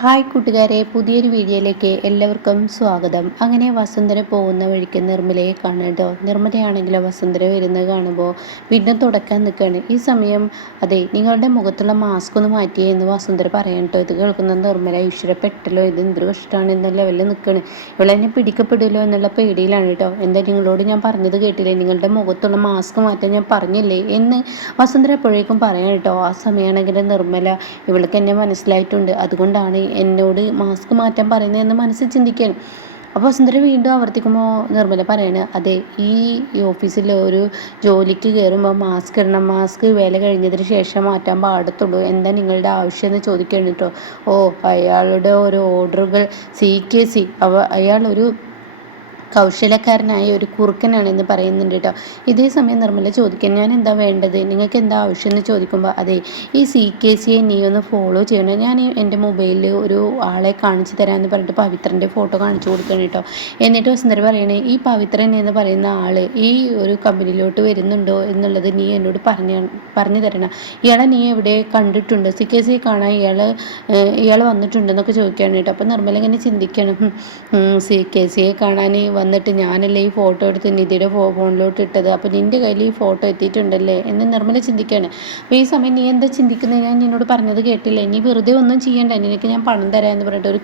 Hi കൂട്ടുകാരെ, പുതിയൊരു വീഡിയോയിലേക്ക് എല്ലാവർക്കും സ്വാഗതം. അങ്ങനെ വസുന്ധര പോകുന്ന വഴിക്ക് നിർമ്മലയെ കാണും കേട്ടോ. നിർമ്മലയാണെങ്കിലോ വസുന്ധര വരുന്നത് കാണുമ്പോൾ വീണ്ടും തുടക്കാൻ നിൽക്കുകയാണ്. ഈ സമയം അതെ, നിങ്ങളുടെ മുഖത്തുള്ള മാസ്ക് ഒന്ന് മാറ്റിയേ എന്ന് വസുന്ധര പറയണം കേട്ടോ. ഇത് കേൾക്കുന്ന നിർമ്മല ഇഷ്ടപ്പെട്ടല്ലോ, ഇത് എന്തൊരു ഇഷ്ടമാണ് എന്ന ലെവലിൽ നിൽക്കുകയാണ്. ഇവളെന്നെ പിടിക്കപ്പെടുമല്ലോ എന്നുള്ള പേടിയിലാണ് കേട്ടോ. എന്താ നിങ്ങളോട് ഞാൻ പറഞ്ഞത് കേട്ടില്ലേ, നിങ്ങളുടെ മുഖത്തുള്ള മാസ്ക് മാറ്റാൻ ഞാൻ പറഞ്ഞില്ലേ എന്ന് വസുന്ധര എപ്പോഴേക്കും പറയാം കേട്ടോ. ആ സമയമാണെങ്കിൽ നിർമ്മല ഇവൾക്ക് എന്നെ മനസ്സിലായിട്ടുണ്ട്, അതുകൊണ്ടാണ് എന്നോട് മാസ്ക് മാറ്റാൻ പറയുന്നതെന്ന് മനസ്സിൽ ചിന്തിക്കുകയാണ്. അപ്പോൾ വസുന്ധര വീണ്ടും ആവർത്തിക്കുമ്പോൾ നിർമ്മല പറയാണ്, അതെ, ഈ ഓഫീസിൽ ഒരു ജോലിക്ക് കയറുമ്പോൾ മാസ്ക് ഇടണം, മാസ്ക് വേല കഴിഞ്ഞതിന് ശേഷം മാറ്റാൻ പാടത്തുള്ളൂ, എന്താ നിങ്ങളുടെ ആവശ്യം എന്ന് ചോദിക്കുകയാണ് കേട്ടോ. അയാളുടെ ഓരോ ഓർഡറുകൾ CKC അയാൾ ഒരു കൗശലക്കാരനായ ഒരു കുറുക്കനാണെന്ന് പറയുന്നുണ്ട് കേട്ടോ. ഇതേ സമയം നിർമ്മല ചോദിക്കാൻ, ഞാൻ എന്താ വേണ്ടത്, നിങ്ങൾക്ക് എന്താ ആവശ്യം എന്ന് ചോദിക്കുമ്പോൾ, അതെ, ഈ CKCയെ നീ ഒന്ന് ഫോളോ ചെയ്യണം, ഞാൻ എൻ്റെ മൊബൈലിൽ ഒരു ആളെ കാണിച്ചു തരാമെന്ന് പറഞ്ഞിട്ട് പവിത്രൻ്റെ ഫോട്ടോ കാണിച്ചു കൊടുക്കണം കേട്ടോ. എന്നിട്ട് വസുന്ധര പറയണേ, ഈ പവിത്രൻ എന്ന് പറയുന്ന ആൾ ഈ ഒരു കമ്പനിയിലോട്ട് വരുന്നുണ്ടോ എന്നുള്ളത് നീ എന്നോട് പറഞ്ഞു തരണം. ഇയാളെ നീ എവിടെ കണ്ടിട്ടുണ്ടോ, CKCയെ കാണാൻ ഇയാൾ വന്നിട്ടുണ്ടെന്നൊക്കെ ചോദിക്കുകയാണ് കേട്ടോ. അപ്പോൾ നിർമ്മല ഇങ്ങനെ ചിന്തിക്കണം, CKCയെ കാണാൻ വന്നിട്ട് ഞാനല്ലേ ഈ ഫോട്ടോ എടുത്ത് നിധിയുടെ ഫോണിലോട്ട് ഇട്ടത്, അപ്പോൾ നിൻ്റെ കയ്യിൽ ഈ ഫോട്ടോ എത്തിയിട്ടുണ്ടല്ലേ എന്ന് നിർമ്മല ചിന്തിക്കുകയാണ്. അപ്പോൾ ഈ സമയം നീ എന്താ ചിന്തിക്കുന്നത്, ഞാൻ നിന്നോട് പറഞ്ഞത് കേട്ടില്ലേ, നീ വെറുതെ ഒന്നും ചെയ്യണ്ട, നിനക്ക് ഞാൻ പണം തരാം എന്ന് പറഞ്ഞിട്ട് ഒരു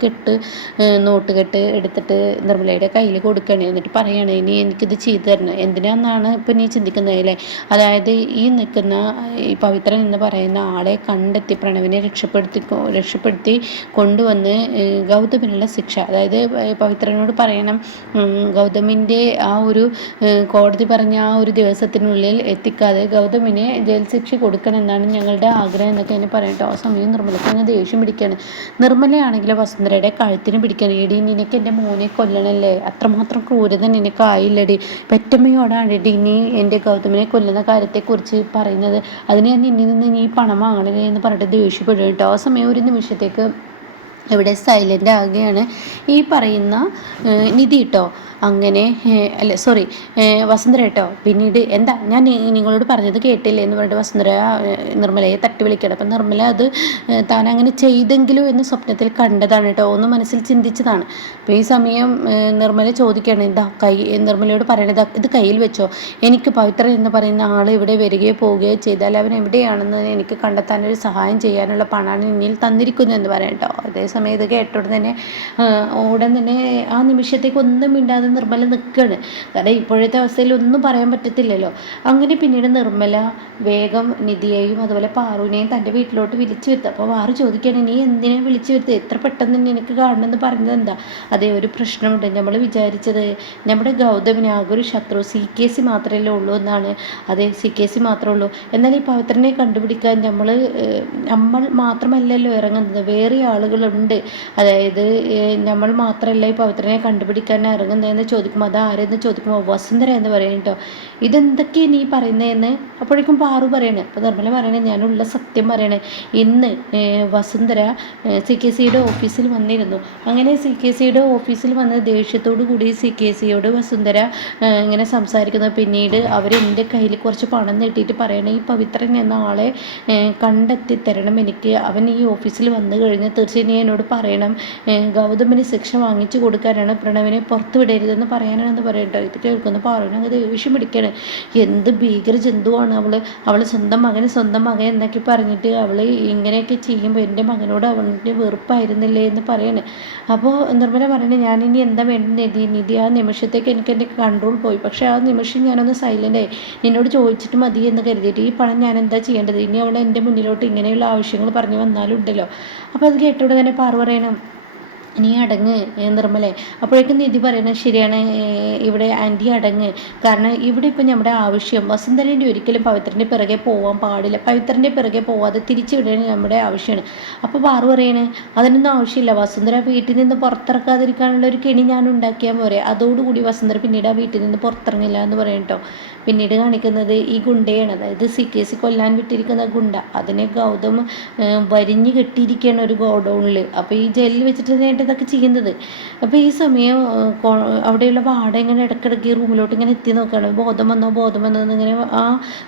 നോട്ട് കെട്ട് എടുത്തിട്ട് നിർമ്മലയുടെ കയ്യിൽ കൊടുക്കുകയാണ്. എന്നിട്ട് പറയുകയാണ്, ഇനി എനിക്കിത് ചെയ്തു തരണം. എന്തിനാണെന്നാണ് ഇപ്പോൾ നീ ചിന്തിക്കുന്നത് അല്ലേ, അതായത് ഈ നിൽക്കുന്ന ഈ പവിത്രൻ എന്ന് പറയുന്ന ആളെ കണ്ടെത്തി പ്രണവിനെ രക്ഷപ്പെടുത്തി കൊണ്ടുവന്ന് ഗൗതമിനുള്ള ശിക്ഷ, അതായത് പവിത്രനോട് പറയണം, ഗൗതമിൻ്റെ ആ ഒരു കോടതി പറഞ്ഞ ആ ഒരു ദിവസത്തിനുള്ളിൽ എത്തിക്കാതെ ഗൗതമിനെ ജയിൽ ശിക്ഷ കൊടുക്കണം എന്നാണ് ഞങ്ങളുടെ ആഗ്രഹം എന്നൊക്കെ എന്നെ പറയട്ടോ. ആ സമയം നിർമ്മലയ്ക്ക് അങ്ങ് ദേഷ്യം പിടിക്കുകയാണ്. നിർമ്മലയാണെങ്കിൽ വസുന്ധരയുടെ കഴുത്തിന് പിടിക്കുകയാണ്. എടി, നിനക്ക് എൻ്റെ മോനെ കൊല്ലണല്ലേ, അത്രമാത്രം ക്രൂരത നിനക്കായില്ലടി, പെറ്റമ്മയോടാണ് എടി നീ എൻ്റെ ഗൗതമിനെ കൊല്ലുന്ന കാര്യത്തെക്കുറിച്ച് പറയുന്നത്, അതിന് ഞാൻ നിന്നിൽ നിന്ന് നീ പണം വാങ്ങണേ എന്ന് പറഞ്ഞിട്ട് ദേഷ്യപ്പെടും കേട്ടോ. ആ സമയം ഒരു നിമിഷത്തേക്ക് ഇവിടെ സൈലൻ്റ് ആകുകയാണ് ഈ പറയുന്ന നിധി കേട്ടോ. അങ്ങനെ അല്ല സോറി വസുന്ധര കേട്ടോ. പിന്നീട് എന്താ ഞാൻ നിങ്ങളോട് പറഞ്ഞത് കേട്ടില്ലേ എന്ന് പറഞ്ഞിട്ട് വസുന്ധര നിർമ്മലയെ തട്ടി വിളിക്കണം. അപ്പം നിർമ്മല അത് താൻ അങ്ങനെ ചെയ്തെങ്കിലും എന്ന് സ്വപ്നത്തിൽ കണ്ടതാണ് കേട്ടോ, ഒന്ന് മനസ്സിൽ ചിന്തിച്ചതാണ്. അപ്പോൾ ഈ സമയം നിർമ്മല ചോദിക്കുകയാണ്, നിർമ്മലയോട് പറയണത് ഇത് കയ്യിൽ വെച്ചോ, എനിക്ക് പവിത്രൻ എന്ന് പറയുന്ന ആൾ ഇവിടെ വരികയോ പോവുകയോ ചെയ്താൽ അവൻ എവിടെയാണെന്ന് എനിക്ക് കണ്ടെത്താനൊരു സഹായം ചെയ്യാനുള്ള പണമാണ് എന്നിൽ തന്നിരിക്കുന്നു എന്ന് പറയാം കേട്ടോ. അതേസമയം ഇത് ഉടൻ തന്നെ ആ നിമിഷത്തേക്ക് ഒന്നും മിണ്ടാതെ നിർമ്മല നിൽക്കുകയാണ്. കാരണം ഇപ്പോഴത്തെ അവസ്ഥയിൽ ഒന്നും പറയാൻ പറ്റത്തില്ലല്ലോ. അങ്ങനെ പിന്നീട് നിർമ്മല വേഗം നിധിയെയും അതുപോലെ പാറുവിനെയും തൻ്റെ വീട്ടിലോട്ട് വിളിച്ചു വരുത്തുക. അപ്പോൾ പാറു ചോദിക്കുകയാണ്, നീ എന്തിനെ വിളിച്ചു വരുത്തുക, എത്ര പെട്ടെന്ന് എനിക്ക് കാണണമെന്ന് പറഞ്ഞത് എന്താ? അതേ, ഒരു പ്രശ്നമുണ്ട്, നമ്മൾ വിചാരിച്ചത് നമ്മുടെ ഗൗതമിന് ആകെ ഒരു ശത്രു CKC മാത്രമല്ലേ ഉള്ളൂ എന്നാണ്. അതേ, CKC മാത്രമേ ഉള്ളൂ, എന്നാൽ ഈ പവിത്രനെ കണ്ടുപിടിക്കാൻ നമ്മൾ മാത്രമല്ലല്ലോ ഇറങ്ങുന്നത്, വേറെ ആളുകളുണ്ട്, അതായത് നമ്മൾ മാത്രമല്ല ഈ പവിത്രനെ കണ്ടുപിടിക്കാൻ ഇറങ്ങുന്നതെന്ന് ചോദിക്കുമ്പോൾ അതാരെന്ന് ചോദിക്കുമ്പോൾ വസുന്ധര എന്ന് പറയും കേട്ടോ. ഇതെന്തൊക്കെയാണ് നീ പറയുന്നതെന്ന് അപ്പോഴേക്കും പാറു പറയണേ. അപ്പോൾ നിർമ്മല പറയണേ, ഞാനുള്ള സത്യം പറയണേ, ഇന്ന് വസുന്ധര CKCയുടെ ഓഫീസിൽ വന്നിരുന്നു. അങ്ങനെ CKCയുടെ ഓഫീസിൽ വന്ന് ദേഷ്യത്തോടു കൂടി CKCയോട് വസുന്ധര ഇങ്ങനെ സംസാരിക്കുന്നത്. പിന്നീട് അവരെൻ്റെ കയ്യിൽ കുറച്ച് പണം നീട്ടിയിട്ട് പറയണേ, ഈ പവിത്രൻ എന്ന ആളെ കണ്ടെത്തി തരണം എനിക്ക്, അവൻ ഈ ഓഫീസിൽ വന്നു കഴിഞ്ഞാൽ തീർച്ചയായും എന്നോട് പറയണം, ഗൗതമിന് ശിക്ഷ വാങ്ങിച്ചു കൊടുക്കാനാണ്, പ്രണവിനെ പുറത്തു വിടരുതെന്ന് പറയാനാണെന്ന് പറയട്ടോ. ഇത് കേൾക്കുന്ന പാറുവിന് അങ്ങ് ദേഷ്യം പിടിക്കുകയാണ്. എന്ത് ഭീകര ജന്തുവാണ് അവൾ സ്വന്തം മകൻ എന്നൊക്കെ പറഞ്ഞിട്ട് അവൾ ഇങ്ങനെയൊക്കെ ചെയ്യുമ്പോൾ എൻ്റെ മകനോട് അവൻ്റെ വെറുപ്പായിരുന്നില്ലേ എന്ന് പറയണേ. അപ്പോൾ നിർമ്മല പറയണേ, ഞാനിനി എന്താ വേണ്ടത് നിധി, ആ നിമിഷത്തേക്ക് എനിക്ക് എൻ്റെ കൺട്രോൾ പോയി, പക്ഷേ ആ നിമിഷം ഞാനൊന്ന് സൈലൻ്റായി, നിന്നോട് ചോദിച്ചിട്ട് മതി എന്ന് കരുതിയിട്ട് ഈ പണം ഞാൻ എന്താ ചെയ്യേണ്ടത്, ഇനി അവൾ എൻ്റെ മുന്നിലോട്ട് ഇങ്ങനെയുള്ള ആവശ്യങ്ങൾ പറഞ്ഞു വന്നാലും ഉണ്ടല്ലോ. അപ്പോൾ അത് കേട്ടോടെ തന്നെ പാറു പറയണം, നീ അടങ്ങ് നിർമ്മലേ. അപ്പോഴേക്കും നിധി പറയണത് ശരിയാണ്, ഇവിടെ ആൻറ്റി അടങ്ങ്, കാരണം ഇവിടെ ഇപ്പം നമ്മുടെ ആവശ്യം വസുന്ധരൻ്റെ ഒരിക്കലും പവിത്രൻ്റെ പിറകെ പോകാൻ പാടില്ല, പവിത്രൻ്റെ പിറകെ പോവാതെ തിരിച്ചു വിടാൻ നമ്മുടെ ആവശ്യമാണ്. അപ്പോൾ പാറു പറയണേ, അതിനൊന്നും ആവശ്യമില്ല, വസുന്ധര വീട്ടിൽ നിന്ന് പുറത്തിറക്കാതിരിക്കാനുള്ള ഒരു കെണി ഞാൻ ഉണ്ടാക്കിയാൽ പോരെ, അതോടുകൂടി വസുന്ധര പിന്നീട് ആ വീട്ടിൽ നിന്ന് പുറത്തിറങ്ങില്ല എന്ന് പറയും കേട്ടോ. പിന്നീട് കാണിക്കുന്നത് ഈ ഗുണ്ടയാണ്, അതായത് CKC കൊല്ലാൻ വിട്ടിരിക്കുന്ന ഗുണ്ട. അതിനെ ഗൗതം വരിഞ്ഞ് കെട്ടിയിരിക്കുകയാണ് ഒരു ഗോഡൗണിൽ. അപ്പോൾ ഈ ജയിലിൽ വെച്ചിട്ട് തന്നെയായിട്ട് ഇതൊക്കെ ചെയ്യുന്നത്. അപ്പോൾ ഈ സമയം അവിടെയുള്ള വാട ഇങ്ങനെ ഇടയ്ക്കിടയ്ക്ക് ഈ റൂമിലോട്ട് ഇങ്ങനെ എത്തി നോക്കുകയാണ്. ബോധം വന്നോ ഇങ്ങനെ ആ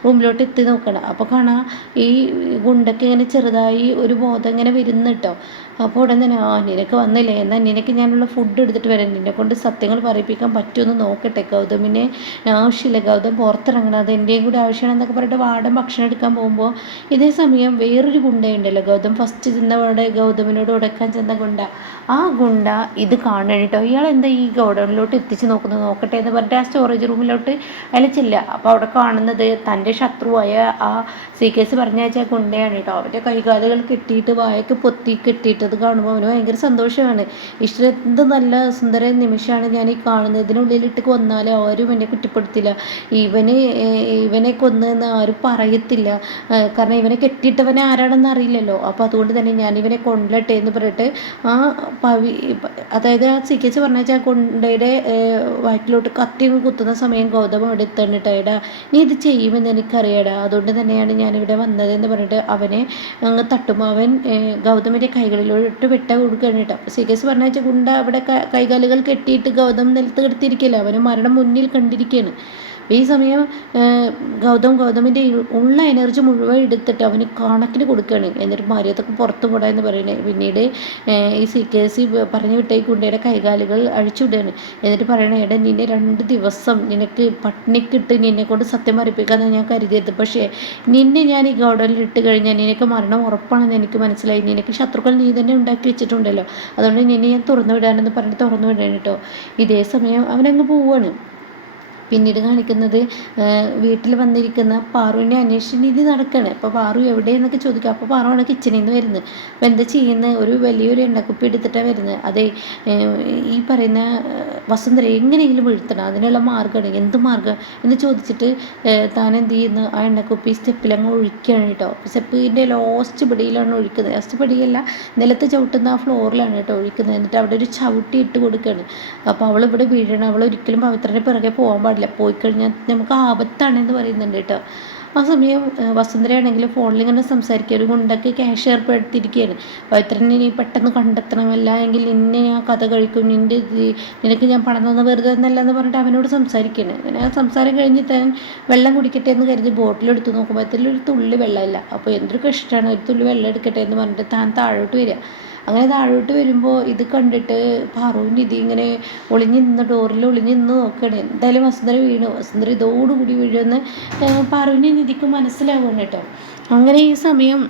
റൂമിലോട്ട് എത്തി നോക്കണം. അപ്പോൾ കാണാം ഈ ഗുണ്ടയ്ക്ക് ഇങ്ങനെ ചെറുതായി ഒരു ബോധം ഇങ്ങനെ വരുന്നു കേട്ടോ. അപ്പോൾ ഉടൻ തന്നെ നിനക്ക് വന്നില്ലേ, എന്നാൽ നിനക്ക് ഞാനുള്ള ഫുഡ് എടുത്തിട്ട് വരാം, നിന്നെ കൊണ്ട് സത്യങ്ങൾ പറയിപ്പിക്കാൻ പറ്റുമെന്ന് നോക്കട്ടെ. ഗൗതമിനെ ആവശ്യമില്ല, ഗൗതം പുറത്തിറങ്ങണം, അത് എൻ്റെയും കൂടി ആവശ്യമാണെന്നൊക്കെ പറഞ്ഞിട്ട് വാടൻ ഭക്ഷണം എടുക്കാൻ പോകുമ്പോൾ ഇതേ സമയം വേറൊരു ഗുണ്ടയുണ്ടല്ലോ, ഗൗതം ഫസ്റ്റ് ചെന്നവിടെ ഗൗതമിനോട് ഉടക്കാൻ ചെന്ന ഗുണ്ട. ആ ഗുണ്ട ഇത് കാണണം കേട്ടോ. ഇയാൾ എന്താ ഈ ഗോഡൗണിലോട്ട് എത്തിച്ച് നോക്കട്ടെ എന്ന് പറഞ്ഞിട്ട് ആ സ്റ്റോറേജ് റൂമിലോട്ട് അയാൾ ചെല്ലുക. അപ്പോൾ അവിടെ കാണുന്നത് തൻ്റെ ശത്രുവായ ആ CKC പറഞ്ഞയച്ച ഗുണ്ടയാണ് കേട്ടോ. അവൻ്റെ കൈകാലുകൾ കെട്ടിയിട്ട് വായൊക്കെ പൊത്തി കെട്ടിയിട്ടത് കാണുമ്പോൾ അവന് ഭയങ്കര സന്തോഷമാണ്. എന്ത് നല്ല സുന്ദര നിമിഷമാണ് ഞാൻ ഈ കാണുന്നത്. ഇതിനുള്ളിലിട്ട് കൊന്നാലും ആരും എന്നെ കുറ്റപ്പെടുത്തില്ല, ഇവനെ കൊന്നെന്ന് ആരും പറയത്തില്ല, കാരണം ഇവനെ കെട്ടിയിട്ടവനെ ആരാണെന്ന് അറിയില്ലല്ലോ. അപ്പോൾ അതുകൊണ്ട് തന്നെ ഞാൻ ഇവനെ കൊല്ലട്ടെ എന്ന് പറഞ്ഞിട്ട് ആ അതായത് ആ CKC പറഞ്ഞാൽ ആ ഗുണ്ടയുടെ വയറ്റിലോട്ട് കത്തി കുത്തുന്ന സമയം ഗൗതം അവിടെ എത്തണിട്ടായിടാ, നീ ഇത് ചെയ്യുമെന്ന് എനിക്കറിയാടാ, അതുകൊണ്ട് തന്നെയാണ് ഞാനിവിടെ വന്നതെന്ന് പറഞ്ഞിട്ട് അവനെ അങ്ങ് തട്ടുമ്പോൾ അവൻ ഗൗതമിൻ്റെ കൈകളിലോട്ട് വെട്ട കൊടുക്കുകയാണ് കേട്ടോ. CKC പറഞ്ഞാൽ ഗുണ്ട അവിടെ കൈകാലുകൾ കെട്ടിയിട്ട് ഗൗതം നിലത്ത് കിടത്തിയിരിക്കില്ല, അവന് മരണം മുന്നിൽ കണ്ടിരിക്കുകയാണ്. ഈ സമയം ഗൗതമിൻ്റെ ഉള്ള എനർജി മുഴുവൻ എടുത്തിട്ട് അവന് കണക്കിന് കൊടുക്കുകയാണ്. എന്നിട്ട് മര്യാദക്ക് പുറത്തു പോടാ എന്ന് പറയുന്നത്. പിന്നീട് ഈ CKC പറഞ്ഞു വിട്ട ഈ ഗുണ്ടയുടെ കൈകാലുകൾ അഴിച്ചുവിടുകയാണ്. എന്നിട്ട് പറയണേ, എടാ നിന്നെ 2 ദിവസം നിനക്ക് പട്ടിണിക്കിട്ട് നിന്നെ കൊണ്ട് സത്യം അറിയിപ്പിക്കാമെന്ന് ഞാൻ കരുതിയത്, പക്ഷേ നിന്നെ ഞാൻ ഈ ഗൗഡനിൽ ഇട്ട് കഴിഞ്ഞാൽ നിനക്ക് മരണം ഉറപ്പാണെന്ന് എനിക്ക് മനസ്സിലായി. നിനക്ക് ശത്രുക്കൾ നീ തന്നെ ഉണ്ടാക്കി വെച്ചിട്ടുണ്ടല്ലോ, അതുകൊണ്ട് നിന്നെ ഞാൻ തുറന്നു വിടാനെന്ന് പറഞ്ഞിട്ട് തുറന്നു വിടാണ് കേട്ടോ. ഇതേ സമയം അവനങ്ങ് പോവുകയാണ്. പിന്നീട് കാണിക്കുന്നത് വീട്ടിൽ വന്നിരിക്കുന്ന പാറുവിനെ അന്വേഷിച്ച് നിധി നടക്കുകയാണ്. അപ്പോൾ പാറു എവിടെയെന്നൊക്കെ ചോദിക്കുക. അപ്പോൾ പാറുവാണ് കിച്ചണിൽ നിന്ന് വരുന്നത്. അപ്പോൾ എന്താ ചെയ്യുന്നത്, ഒരു വലിയൊരു എണ്ണക്കുപ്പി എടുത്തിട്ടാണ് വരുന്നത്. അതെ, ഈ പറയുന്ന വസുന്ധര എങ്ങനെയെങ്കിലും വീഴ്ത്തണം, അതിനുള്ള മാർഗ്ഗമാണ്, എന്ത് മാർഗ്ഗം എന്ന് ചോദിച്ചിട്ട് താൻ എന്ത് ചെയ്യുന്നു, ആ എണ്ണക്കുപ്പി സ്റ്റെപ്പിലങ്ങ് ഒഴിക്കുകയാണ് കേട്ടോ. സ്റ്റെപ്പിൻ്റെ ലാസ്റ്റ് പടിയിലാണ് ഒഴിക്കുന്നത്, ലാസ്റ്റ് പടിയല്ല, നിലത്ത് ചവിട്ടുന്ന ആ ഫ്ലോറിലാണ് കേട്ടോ ഒഴിക്കുന്നത്. എന്നിട്ട് അവിടെ ഒരു ചവിട്ടി ഇട്ട് കൊടുക്കുകയാണ്. അപ്പോൾ അവൾ ഇവിടെ വീഴണം, അവൾ ഒരിക്കലും പവിത്രൻ്റെ പിറകെ പോകാൻ പാടില്ല, പോയി കഴിഞ്ഞാൽ നമുക്ക് ആപത്താണെന്ന് പറയുന്നുണ്ട് കേട്ടോ. ആ സമയം വസുന്ധരയാണെങ്കിൽ ഫോണിൽ ഇങ്ങനെ സംസാരിക്കുക, ഒരു ഗുണ്ടയ്ക്ക് ക്യാഷ് ഏർപ്പെടുത്തിയിരിക്കുകയാണ്. പവിത്രനെ നീ പെട്ടെന്ന് കണ്ടെത്തണമല്ല എങ്കിൽ നിന്നെ ഞാൻ കഥ കഴിക്കും, നിനക്ക് ഞാൻ പണം തന്ന വെറുതെ എന്നല്ല എന്ന് പറഞ്ഞിട്ട് അവനോട് സംസാരിക്കുകയാണ്. അങ്ങനെ ആ സംസാരം കഴിഞ്ഞ് താൻ വെള്ളം കുടിക്കട്ടെ എന്ന് കരുതി ബോട്ടിലെടുത്ത് നോക്കുമ്പോൾ അതിലൊരു തുള്ളി വെള്ളമില്ല. അപ്പോൾ എന്തൊരു കഷ്ടമാണ്, ഒരു തുള്ളി വെള്ളം എടുക്കട്ടെ എന്ന് പറഞ്ഞിട്ട് താൻ താഴോട്ട് വരിക. അങ്ങനെ താഴോട്ട് വരുമ്പോൾ ഇത് കണ്ടിട്ട് പാറുവും നിധി ഇങ്ങനെ ഒളിഞ്ഞു നിന്ന് ഡോറിൽ ഒളിഞ്ഞു നിന്ന് നോക്കുകയാണ്. എന്തായാലും വസുന്ധര വീണു, വസുന്ധര ഇതോടുകൂടി വീഴുമെന്ന് പാറുവിൻ്റെ നിധിക്ക് മനസ്സിലാവുകയാണ് കേട്ടോ. അങ്ങനെ ഈ സമയം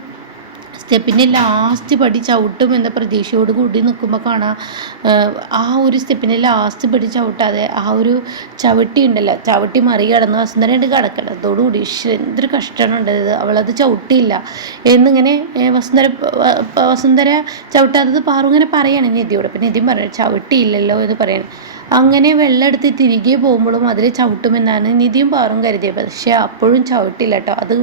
സ്റ്റെപ്പിൻ്റെ ലാസ്റ്റ് പടി ചവിട്ടും എന്ന പ്രതീക്ഷയോട് കൂടി നിൽക്കുമ്പോൾ കാണാം ആ ഒരു സ്റ്റെപ്പിൻ്റെ ലാസ്റ്റ് പടി ചവിട്ടാതെ ആ ഒരു ചവിട്ടി ഉണ്ടല്ലോ, ചവിട്ടി മറികടന്ന് വസുന്ധരയുണ്ട് കിടക്കണം. അതോടുകൂടി എന്തൊരു കഷ്ടമാണ് ഉണ്ടായത്, അവളത് ചവിട്ടിയില്ല എന്നിങ്ങനെ വസുന്ധര ചവിട്ടാത്തത് പാറു ഇങ്ങനെ പറയാണ് നിധിയോട്. അപ്പം നിധി പറയണം ചവിട്ടിയില്ലല്ലോ എന്ന് പറയണം. അങ്ങനെ വെള്ളം എടുത്ത് തിരികെ പോകുമ്പോഴും അതിൽ ചവിട്ടുമെന്നാണ് നിധിയും പാറും കരുതിയത്. പക്ഷേ അപ്പോഴും ചവിട്ടില്ല കേട്ടോ. അത്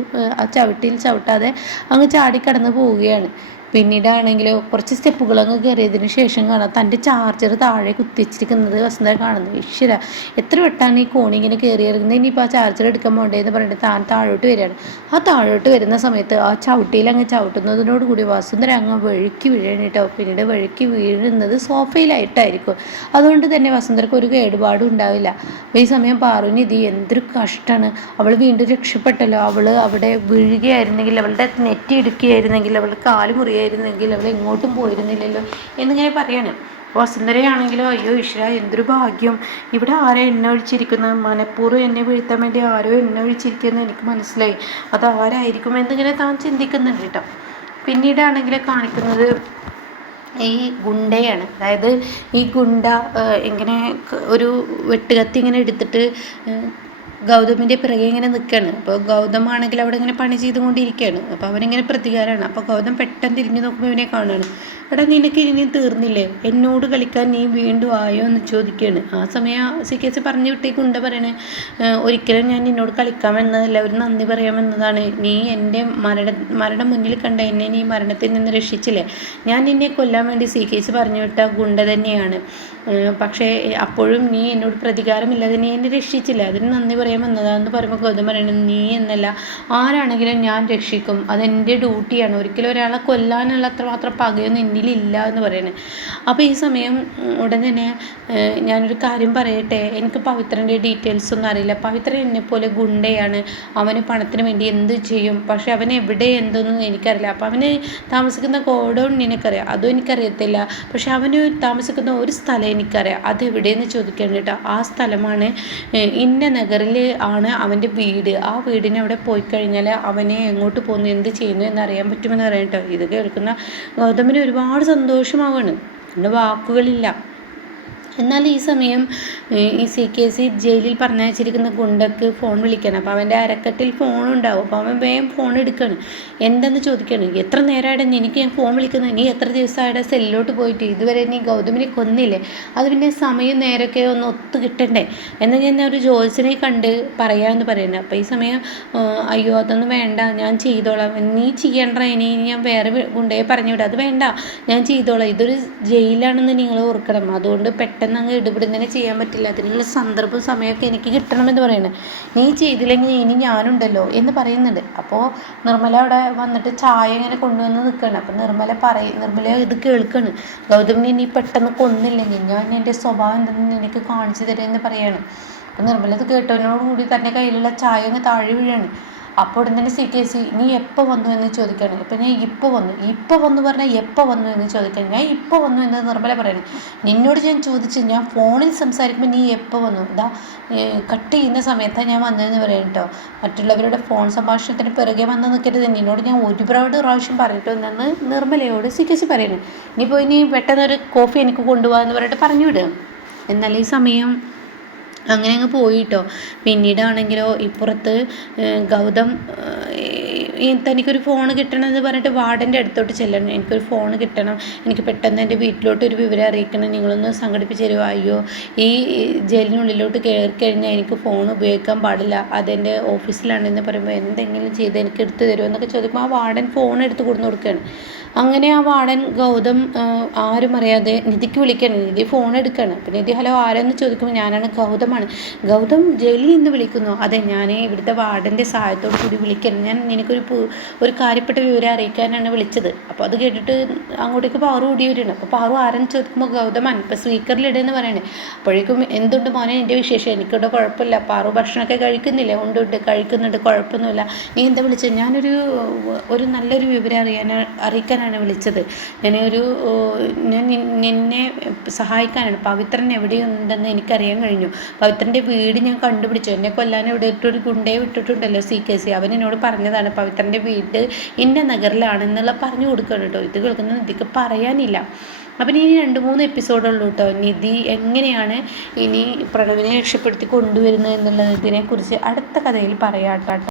ആ ചവിട്ടിയിൽ ചവിട്ടാതെ അങ്ങ് ചാടിക്കടന്ന് പോവുകയാണ്. പിന്നീടാണെങ്കിലോ കുറച്ച് സ്റ്റെപ്പുകളങ്ങ് കയറിയതിന് ശേഷം കാണാം തൻ്റെ ചാർജർ താഴെ കുത്തിച്ചിരിക്കുന്നത് വസുന്ധര കാണുന്നത്. ഈശ്വര, എത്ര വട്ടാണ് ഈ കോണി ഇങ്ങനെ കയറി ഇറങ്ങുന്നത്, ഇനിയിപ്പോൾ ആ ചാർജർ എടുക്കാൻ പോകണ്ടേ എന്ന് പറഞ്ഞിട്ട് താൻ താഴോട്ട് വരികയാണ്. ആ താഴോട്ട് വരുന്ന സമയത്ത് ആ ചവിട്ടിയിൽ അങ്ങ് ചവിട്ടുന്നതിനോട് കൂടി വസുന്ധര അങ്ങ് വഴുക്കി വീഴണം കേട്ടോ. പിന്നീട് വഴുക്കി വീഴുന്നത് സോഫയിലായിട്ടായിരിക്കും. അതുകൊണ്ട് തന്നെ വസുന്ധരക്ക് ഒരു കേടുപാടും ഉണ്ടാവില്ല. അപ്പോൾ ഈ സമയം പാറുവിന് ഇത് എന്തൊരു കഷ്ടമാണ്, അവൾ വീണ്ടും രക്ഷപ്പെട്ടല്ലോ, അവൾ അവിടെ വീഴുകയായിരുന്നെങ്കിൽ, അവളുടെ നെറ്റി ഇടുക്കുകയായിരുന്നെങ്കിൽ, അവളുടെ കാല് മുറിയായിരുന്നെങ്കിൽ അവൾ എങ്ങോട്ടും പോയിരുന്നില്ലല്ലോ എന്നിങ്ങനെ പറയാണ്. വസുന്ധരയാണെങ്കിലോ അയ്യോ ഈശ്വര, എന്തൊരു ഭാഗ്യം, ഇവിടെ ആരോ എണ്ണ ഒഴിച്ചിരിക്കുന്നത്, മനഃപൂർവ്വം എന്നെ വീഴ്ത്താൻ വേണ്ടി ആരോ എണ്ണ ഒഴിച്ചിരിക്കുന്നത് എനിക്ക് മനസ്സിലായി, അത് ആരായിരിക്കും എന്നിങ്ങനെ താൻ ചിന്തിക്കുന്നുണ്ട് കേട്ടോ. പിന്നീടാണെങ്കിൽ കാണിക്കുന്നത് ഈ ഗുണ്ടയാണ്. അതായത് ഈ ഗുണ്ട ഇങ്ങനെ ഒരു വെട്ടുകത്തി ഇങ്ങനെ എടുത്തിട്ട് ഗൗതമിൻ്റെ പിറകെ ഇങ്ങനെ നിൽക്കുകയാണ്. അപ്പോൾ ഗൗതമാണെങ്കിൽ അവിടെ ഇങ്ങനെ പണി ചെയ്തുകൊണ്ടിരിക്കുകയാണ്. അപ്പോൾ അവനിങ്ങനെ പ്രതികാരമാണ്. അപ്പോൾ ഗൗതം പെട്ടെന്ന് തിരിഞ്ഞു നോക്കുമ്പോൾ ഇവനെ കാണുകയാണ്. എടാ നിനക്ക് ഇനി തീർന്നില്ലേ, എന്നോട് കളിക്കാൻ നീ വീണ്ടും ആയോ എന്ന് ചോദിക്കുകയാണ്. ആ സമയം CKC പറഞ്ഞു വിട്ടേ ഗുണ്ട പറയണേ, ഒരിക്കലും ഞാൻ നിന്നോട് കളിക്കാൻ വന്നതല്ല, ഒരു നന്ദി പറയാമെന്നതാണ്. നീ എൻ്റെ മരണം മുന്നിൽ കണ്ട എന്നെ നീ മരണത്തിൽ നിന്ന് രക്ഷിച്ചില്ലേ, ഞാൻ നിന്നെ കൊല്ലാൻ വേണ്ടി CKC പറഞ്ഞു വിട്ട ഗുണ്ട തന്നെയാണ്. പക്ഷേ അപ്പോഴും നീ എന്നോട് പ്രതികാരമില്ലാതെ നീ എന്നെ രക്ഷിച്ചില്ല, അതിന് നന്ദി പറയാൻ വന്നതാണെന്ന് പറയുമ്പോൾ ഗൗതം പറയണം, നീ എന്നല്ല ആരാണെങ്കിലും ഞാൻ രക്ഷിക്കും, അതെൻ്റെ ഡ്യൂട്ടിയാണ്, ഒരിക്കലും ഒരാളെ കൊല്ലാനുള്ള അത്രമാത്രം പകയൊന്നും എന്നിലില്ല എന്ന് പറയണേ. അപ്പോൾ ഈ സമയം ഉടൻ തന്നെ ഞാനൊരു കാര്യം പറയട്ടെ, എനിക്ക് പവിത്രൻ്റെ ഡീറ്റെയിൽസ് ഒന്നും അറിയില്ല. പവിത്രൻ എന്നെപ്പോലെ ഗുണ്ടയാണ്, അവന് പണത്തിന് വേണ്ടി എന്ത് ചെയ്യും, പക്ഷെ അവൻ എവിടെ എന്തൊന്നും എനിക്കറിയില്ല. അപ്പോൾ അവന് താമസിക്കുന്ന ഗോഡൗൺ നിനക്കറിയാം, അതും എനിക്കറിയത്തില്ല. പക്ഷെ അവന് താമസിക്കുന്ന ഒരു സ്ഥലം എനിക്കറിയാം, അതെവിടെയെന്ന് ചോദിക്കാൻ കേട്ടോ. ആ സ്ഥലമാണ് ഇന്ന നഗറിൽ ആണ് അവൻ്റെ വീട്. ആ വീടിന് അവിടെ പോയി കഴിഞ്ഞാൽ അവനെ എങ്ങോട്ട് പോകുന്നു എന്ത് ചെയ്യുന്നു എന്നറിയാൻ പറ്റുമെന്ന് പറയാം കേട്ടോ. ഇത് കേൾക്കുന്ന ഗൗതമിന് ഒരുപാട് സന്തോഷമാവാണ്, എൻ്റെ വാക്കുകളില്ല. എന്നാൽ ഈ സമയം ഈ CKC ജയിലിൽ പറഞ്ഞയച്ചിരിക്കുന്ന ഗുണ്ടക്ക് ഫോൺ വിളിക്കണം. അപ്പോൾ അവൻ്റെ അരക്കെട്ടിൽ ഫോണുണ്ടാവും. അപ്പോൾ അവൻ വേഗം ഫോൺ എടുക്കുകയാണ്. എന്തെന്ന് ചോദിക്കുകയാണ്, എത്ര നേരമായിട്ട് എനിക്ക് ഞാൻ ഫോൺ വിളിക്കുന്നത്, നീ എത്ര ദിവസമായിട്ട് സെല്ലിലോട്ട് പോയിട്ട് ഇതുവരെ നീ ഗൗതമിനെ കൊന്നില്ലേ, അത് പിന്നെ സമയം നേരമൊക്കെ ഒന്ന് ഒത്തു കിട്ടണ്ടേ എന്ന് ഞാൻ ഒരു ജോത്സ്യനെ കണ്ട് പറയാമെന്ന് പറയുന്നത്. അപ്പോൾ ഈ സമയം അയ്യോ അതൊന്നും വേണ്ട, ഞാൻ ചെയ്തോളാം, നീ ചെയ്യണ്ട, ഇനി ഞാൻ വേറെ ഗുണ്ടയെ പറഞ്ഞു വിടാം, അത് വേണ്ട ഞാൻ ചെയ്തോളാം, ഇതൊരു ജയിലാണെന്ന് നിങ്ങൾ ഓർക്കണം, അതുകൊണ്ട് പെട്ടെന്ന് അങ്ങ് ഇടപെടുന്നതിനെ ചെയ്യാൻ പറ്റില്ല, അതിനുള്ള സന്ദർഭവും സമയമൊക്കെ എനിക്ക് കിട്ടണമെന്ന് പറയുന്നത്, നീ ചെയ്തില്ലെങ്കിൽ ഇനി ഞാനുണ്ടല്ലോ എന്ന് പറയുന്നുണ്ട്. അപ്പോൾ നിർമ്മല അവിടെ വന്നിട്ട് ചായ ഇങ്ങനെ കൊണ്ടുവന്ന് നിൽക്കുകയാണ്. അപ്പം നിർമ്മല ഇത് കേൾക്കുകയാണ്, ഗൗതമിനെ നീ പെട്ടെന്ന് കൊന്നില്ലെങ്കിൽ ഞാൻ എൻ്റെ സ്വഭാവം എന്തെന്ന് നിനക്ക് കാണിച്ചു തരുമെന്ന് പറയാണ്. അപ്പം നിർമ്മല ഇത് കേട്ടതിനോടുകൂടി തൻ്റെ കയ്യിലുള്ള ചായ അങ്ങ് താഴെ വീഴാണ്. അപ്പോൾ ഉടൻ തന്നെ CKC നീ എപ്പോൾ വന്നു എന്ന് ചോദിക്കുകയാണ്. അപ്പം ഞാൻ ഇപ്പോൾ വന്നു പറഞ്ഞാൽ എപ്പോൾ വന്നു എന്ന് ചോദിക്കുകയാണ്. ഞാൻ ഇപ്പോൾ വന്നു എന്ന് നിർമ്മല പറയണം. നിന്നോട് ഞാൻ ചോദിച്ചു, ഞാൻ ഫോണിൽ സംസാരിക്കുമ്പോൾ നീ എപ്പോൾ വന്നു, ഇതാ കട്ട് ചെയ്യുന്ന സമയത്താണ് ഞാൻ വന്നതെന്ന് പറയാം കേട്ടോ. മറ്റുള്ളവരുടെ ഫോൺ സംഭാഷണത്തിന് പിറകെ വന്ന് നിൽക്കരുത്, നിന്നോട് ഞാൻ ഒരുപാട് പ്രാവശ്യം പറഞ്ഞിട്ടുണ്ടെന്ന് നിർമ്മലയോട് CKC പറയുന്നത്. ഇനിയിപ്പോൾ ഇനി പെട്ടെന്നൊരു കോഫി എനിക്ക് കൊണ്ടുപോകാമെന്ന് പറഞ്ഞിട്ട് പറഞ്ഞു വിടുക. എന്നാൽ ഈ സമയം അങ്ങനെ അങ്ങ് പോയിട്ടോ. പിന്നീടാണെങ്കിലോ ഇപ്പുറത്ത് ഗൗതം തനിക്കൊരു ഫോൺ കിട്ടണമെന്ന് പറഞ്ഞിട്ട് വാർഡൻ്റെ അടുത്തോട്ട് ചെല്ലണം. എനിക്കൊരു ഫോൺ കിട്ടണം, എനിക്ക് പെട്ടെന്ന് എൻ്റെ വീട്ടിലോട്ട് ഒരു വിവരം അറിയിക്കണം, നിങ്ങളൊന്ന് സംഘടിപ്പിച്ച് തരുമോ, അയ്യോ ഈ ജയിലിനുള്ളിലോട്ട് കയറി കഴിഞ്ഞാൽ എനിക്ക് ഫോൺ ഉപയോഗിക്കാൻ പാടില്ല, അതെൻ്റെ ഓഫീസിലാണെന്ന് പറയുമ്പോൾ എന്തെങ്കിലും ചെയ്ത് എനിക്ക് എടുത്തു തരുമോ എന്നൊക്കെ ചോദിക്കുമ്പോൾ ആ വാർഡൻ ഫോൺ എടുത്ത് കൊടുക്കുകയാണ്. അങ്ങനെ ആ വാർഡൻ ഗൗതം ആരും അറിയാതെ നിധിക്ക് വിളിക്കുകയാണ്. നിധി ഫോൺ എടുക്കുകയാണ്. അപ്പോൾ നിധി ഹലോ ആരെന്ന് ചോദിക്കുമ്പോൾ ഞാനാണ് ഗൗതമാണ്. ഗൗതം ജയിലിൽ നിന്ന് വിളിക്കുന്നു. അതെ ഞാൻ ഇവിടുത്തെ വാർഡൻ്റെ സഹായത്തോടു കൂടി വിളിക്കണം, ഞാൻ നിനക്കൊരു കാര്യപ്പെട്ട വിവരം അറിയിക്കാനാണ് വിളിച്ചത്. അപ്പോൾ അത് കേട്ടിട്ട് അങ്ങോട്ടേക്ക് പാറു ഓടി വരികയാണ്. അപ്പോൾ പാറു ആരെന്ന് ചോദിക്കുമ്പോൾ ഗൗതമാണ്. ഇപ്പോൾ സ്പീക്കറിലിടുന്ന് പറയണേ. അപ്പോഴേക്കും എന്തുണ്ട് മോനെ എൻ്റെ വിശേഷം, എനിക്കിവിടെ കുഴപ്പമില്ല, പാറു ഭക്ഷണമൊക്കെ കഴിക്കുന്നില്ലേ, ഉണ്ട് കഴിക്കുന്നുണ്ട്, കുഴപ്പമൊന്നുമില്ല, നീ എന്താ വിളിച്ചത്, ഞാനൊരു നല്ലൊരു വിവരം അറിയിക്കാനാണ് വിളിച്ചത്, ഞാൻ നിന്നെ സഹായിക്കാനാണ്, പവിത്രൻ എവിടെയുണ്ടെന്ന് എനിക്കറിയാൻ കഴിഞ്ഞു, പവിത്രൻ്റെ വീട് ഞാൻ കണ്ടുപിടിച്ചു, എന്നെ കൊല്ലാൻ ഇവിടെ ഒരു ഗുണ്ടയെ വിട്ടിട്ടുണ്ടല്ലോ CKC, അവൻ എന്നോട് പറഞ്ഞതാണ് പവിത്രൻ്റെ വീട് ഇന്ന നഗറിലാണെന്നുള്ള പറഞ്ഞു കൊടുക്കണം കേട്ടോ. ഇത് കേൾക്കുന്ന നിധിക്ക് പറയാനില്ല. അപ്പം ഇനി 2-3 എപ്പിസോഡുള്ളൂ കേട്ടോ. നിധി എങ്ങനെയാണ് ഇനി പ്രണവിനെ രക്ഷപ്പെടുത്തി കൊണ്ടുവരുന്നത് എന്നുള്ളതിനെക്കുറിച്ച് അടുത്ത കഥയിൽ പറയാം കേട്ടോ.